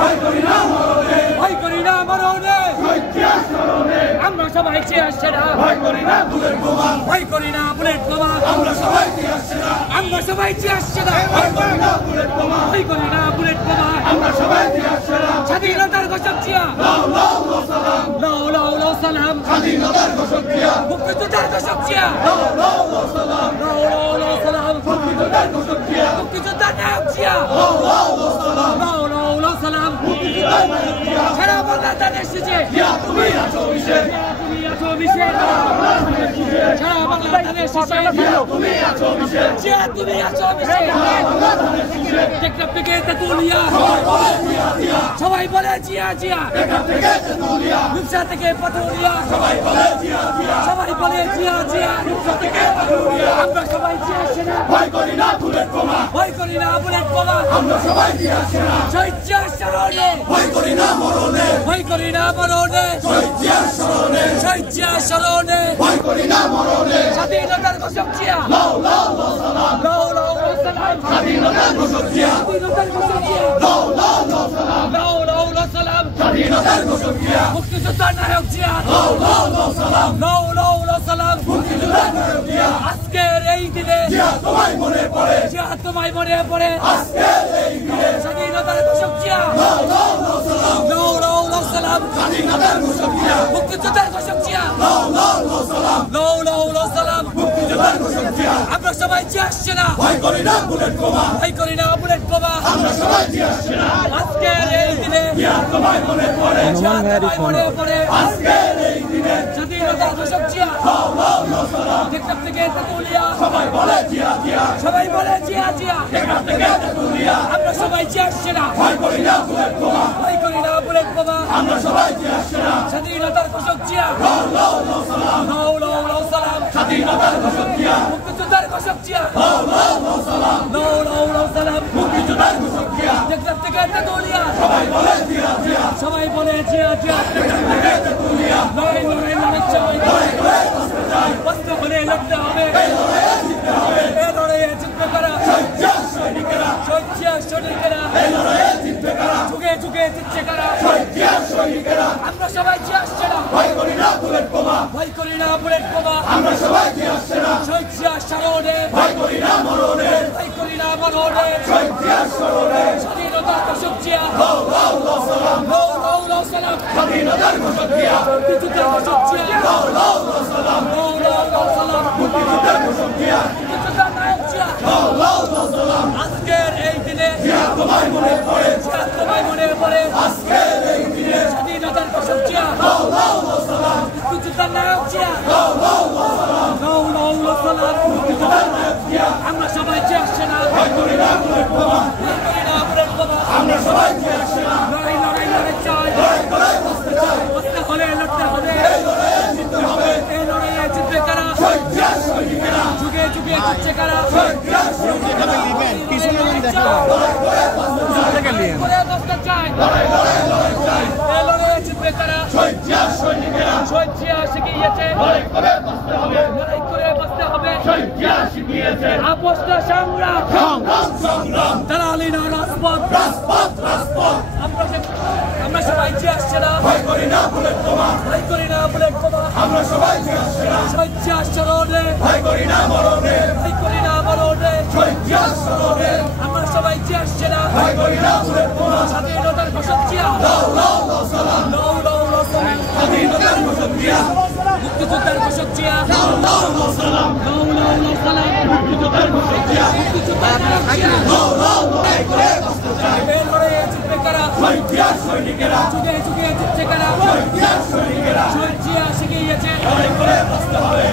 ভয় করি না মরণে, ভয় করি না মরণে, ইতিহাস স্মরণে আমরা সবাই ইতিহাস সেরা, ভয় করি না বুলেট বোমা, ভয় করি না বুলেট বোমা, আমরা সবাই ইতিহাস সেরা, আমরা সবাই ইতিহাস সেরা, ভয় করি না বুলেট বোমা, ভয় করি না বুলেট বোমা, আমরা সবাই ইতিহাস সেরা, স্বাধীনতার ঘোষক জিয়া, লাও লাও লাও সালাম, লাও লাও লাও সালাম, স্বাধীনতার ঘোষক জিয়া, মুক্তিযোদ্ধার ঘোষক জিয়া, লাও লাও লাও সালাম, লাও লাও লাও সালাম, মুক্তিযোদ্ধার ঘোষক জিয়া, মুক্তিযোদ্ধার নায়ক জিয়া, লাও লাও লাও সালাম, লাও লাও লাও সালাম, মুক্তিযোদ্ধার নায়ক জিয়া, সারা বাংলাদেশ এসেছে, জিয়া তুমি আছো বিশে, তুমি আছো বিশে, সারা বাংলাদেশ এসেছে, তুমি আছো বিশে, জিয়া তুমি আছো বিশে, টেকনাফ থেকে তেতুলিয়া, সবাই বলে জিয়া জিয়া, সবাই বলে জিয়া জিয়া, এখান থেকে তেতুলিয়া, রূপসা থেকে পাটুরিয়া, সবাই বলে জিয়া জিয়া, সবাই বলে জিয়া জিয়া, রূপসা থেকে পাটুরিয়া, আমরা সবাই জিয়া সেনা, ভয় করি না বুলেট বোমা, ভয় করি না বুলেট বোমা, আমরা সবাই ইতিহাস সেরা, শহীদ জিয়া স্মরণে, ভয় করি না মরণে, ভয় করি না মরণে, ইতিহাস স্মরণে, শহীদ জিয়া স্মরণে, ভয় করি না মরণে, স্বাধীনতার ঘোষক জিয়া, লাও লাও লাও সালাম, লাও লাও লাও সালাম, স্বাধীনতার ঘোষক জিয়া, স্বাধীনতার ঘোষক জিয়া, লাও লাও লাও সালাম, লাও লাও লাও সালাম, স্বাধীনতার ঘোষক জিয়া, মুক্তিযোদ্ধার নায়ক জিয়া, লাও লাও লাও সালাম, লাও লাও লাও সালাম, মুক্তিযোদ্ধার নায়ক জিয়া, আজকের এই দিনে জিয়া তোমায় মনে পড়ে, জিয়া তোমায় মনে পড়ে, আজকের এই দিনে, স্বাধীনতার ঘোষক জিয়া, লাও লাও লাও সালাম, লাও লাও লাও সালাম, স্বাধীনতার ঘোষক জিয়া, মুক্তিযোদ্ধার ঘোষক জিয়া, লাও লাও লাও সালাম, লাও লাও লাও সালাম, মুক্তিযোদ্ধার ঘোষক জিয়া, আমরা সবাই জিয়া সেনা, ভয় করি না বুলেট বোমা, ভয় করি না বুলেট বোমা, আমরা সবাই ইতিহাস সেরা, আজকের এই দিনে জিয়া তোমায় মনে পড়ে, জিয়া তোমায় মনে পড়ে, আজকের এই দিনে, স্বাধীনতার ঘোষক জিয়া, লাও লাও লাও সালাম, টেকনাফ থেকে তেতুলিয়া, সবাই বলে জিয়া জিয়া, সবাই বলে জিয়া জিয়া, এখান থেকে তেতুলিয়া, আমরা সবাই জিয়া সেনা, ভয় করি না বুলেট বোমা, ভয় করি না বুলেট বোমা, আমরা সবাই ইতিহাস সেরা, স্বাধীনতার ঘোষক জিয়া, লাও লাও লাও সালাম, লাও লাও লাও সালাম, স্বাধীনতার ঘোষক জিয়া, মুক্তিযোদ্ধার ঘোষক জিয়া, লাও লাও লাও সালাম, লাও লাও লাও সালাম, মুক্তিযোদ্ধার ঘোষক জিয়া, টেকনাফ থেকে তেতুলিয়া, সবাই বলে জিয়া জিয়া, সবাই বলে জিয়া জিয়া, এখান থেকে তেতুলিয়া, লড়াই লড়াই লড়াই চাই, লড়াই করে বাঁচতে চাই, বাঁচতে হলে লড়তে হবে, এই লড়াইয়ে জিততে হবে, এই লড়াইয়ে জিতবে কারা, জিয়া সৈনিকেরা, শহীদ জিয়া সৈনিকেরা, এই লড়াইয়ে জিতবে কারা, যুগে যুগে জিতছে কারা, জিয়া সৈনিকেরা, আমরা সবাই জিয়া সেনা, ভয় করি না বুলেট বোমা, ভয় করি না বুলেট বোমা, আমরা সবাই ইতিহাস সেরা, শহীদ জিয়া স্মরণে, ভয় করি না মরণে, ভয় করি না মরণে, ইতিহাস স্মরণে, স্বাধীনতার ঘোষক জিয়া, লাও লাও লাও সালাম, লাও লাও লাও সালাম, স্বাধীনতার ঘোষক জিয়া, মুক্তিযোদ্ধার ঘোষক জিয়া, লাও লাও লাও সালাম, লাও লাও লাও সালাম, মুক্তিযোদ্ধার ঘোষক জিয়া, মুক্তিযোদ্ধার নায়ক জিয়া, লাও লাও লাও সালাম, আজকের এই দিনে জিয়া তোমায় মনে পড়ে, জিয়া তোমায় মনে পড়ে, আজকের এই দিনে, স্বাধীনতার ঘোষক জিয়া, লাও লাও লাও সালাম, মুক্তিযোদ্ধার নায়ক জিয়া, লাও লাও লাও সালাম, লাও লাও লাও সালাম, মুক্তিযোদ্ধার নায়ক জিয়া, আমরা সবাই জিয়া সেনা, ভয় করি না বুলেট বোমা, ভয় করি না বুলেট বোমা, আমরা সবাই ইতিহাস সেরা, লড়াই লড়াই লড়াই চাই, লড়াই করে বাঁচতে চাই, বাঁচতে হলে লড়তে হবে, এই লড়াইয়ে জিততে হবে, এই লড়াইয়ে জিতবে কারা, জিয়া সৈনিকেরা, যুগে যুগে জিতছে কারা, জিয়া সৈনিকেরা, পিছনে দেখা, লড়াই করে বাঁচতে চাই, করে বাঁচতে চাই, লড়াই লড়াই লড়াই চাই, এই লড়াইয়ে জিতবে কারা, জিয়া সৈনিকেরা, শহীদ জিয়া শিখিয়েছে, লড়াই করে বাঁচতে হবে, লড়াই করে বাঁচতে হবে, জিয়া শিখিয়েছে, আপোষটা সংগ্রাম, সংগ্রাম সংগ্রাম, দালালি না রাজপথ, রাজপথ রাজপথ, আমরা সবাই জিয়া সেনা, ভয় করি না বুলেট বোমা, ভয় করি না বুলেট বোমা, আমরা সবাই ইতিহাস সেরা, শহীদ জিয়া স্মরণে, ভয় করি না মরণে, ভয় করি না মরণে, জিয়া স্মরণে, আমরা সবাই জিয়া সেনা, ভয় করি না বুলেট বোমা, স্বাধীনতার ঘোষক জিয়া, লাও লাও লাও সালাম, লাও লাও লাও সালাম, স্বাধীনতার ঘোষক জিয়া, মুক্তিযোদ্ধার ঘোষক জিয়া, লাও লাও লাও সালাম, লাও লাও লাও সালাম, মুক্তিযোদ্ধার ঘোষক জিয়া, মুক্তিযোদ্ধার নায়ক জিয়া, লাও লাও লড়াই করে বাঁচতে চাই, এই লড়াইয়ে জিতবে কারা, জিয়া সৈনিকেরা, যুগে যুগে জিতছে কারা, জিয়া সৈনিকেরা, শহীদ জিয়া শিখিয়েছে, লড়াই করে বাঁচতে হবে,